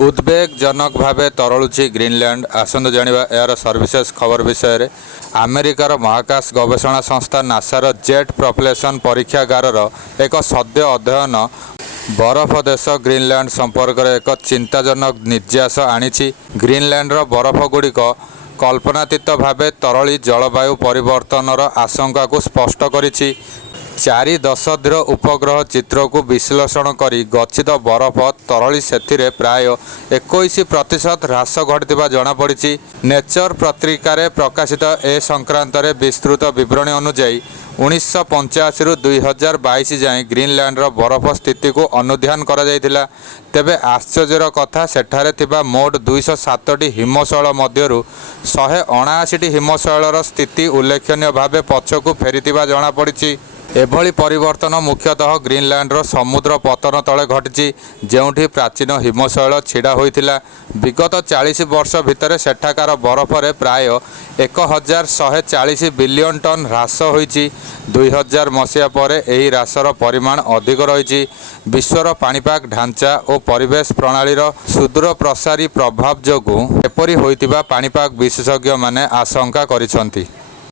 उद्वेगजनक भावे तरलुची Greenland. आसंतु जानिबा यार services खबर विषय रे। अमेरिकार महाकाश गवेषणा संस्था नासार जेट प्रपलेशन परीक्षागार एक सद्य अध्ययन बरफ देश ग्रीनलैंड संपर्क में एक चिंताजनक निर्यास आनी। ग्रीनलैंडर बरफ गुड़िक कल्पनातीत भाव तरली जलवायु परिवर्तनर आशंका को स्पष्ट करिछि। 4 दशधिर उपग्रह चित्र को विश्लेषण करी गच्छित बरफ तरली से प्राय 21% ह्रास घटिवा जमापड़ी। नेचर पत्रिकार प्रकाशित ए संक्रांत विस्तृत विवरणी अनुଯାयी 1985 रु 2022 जाए ग्रीनलैंडर बरफ स्थिति को अनुध्यान करा जायतिला। तेबे आश्चर्यर कथा सेठारे थिबा मोट 207 हिमशैल मध्यरु 179 हिमशैलर स्थिति उल्लेखनीय भावे पछकु फेरिथिबा जमापड़ी। एभली परिवर्तन मुख्यतः ग्रीनलैंडर समुद्र पतन तले घटी, जेउठी प्राचीन हिमशैल छिड़ा होइथिला। विगत 40 वर्ष भितर सेठाकार बरफरे प्राय 1140 बिलियन टन ह्रास होइछि। 2000 मसीहा पर एही ह्रासर परिमाण अधिक रही। विश्वर पाणीपाग ढांचा और परिवेश प्रणालीर सुदूर प्रसारी प्रभाव जोगु एपरि होइतिबा पाणीपाग विशेषज्ञ माने आशंका करिसंति।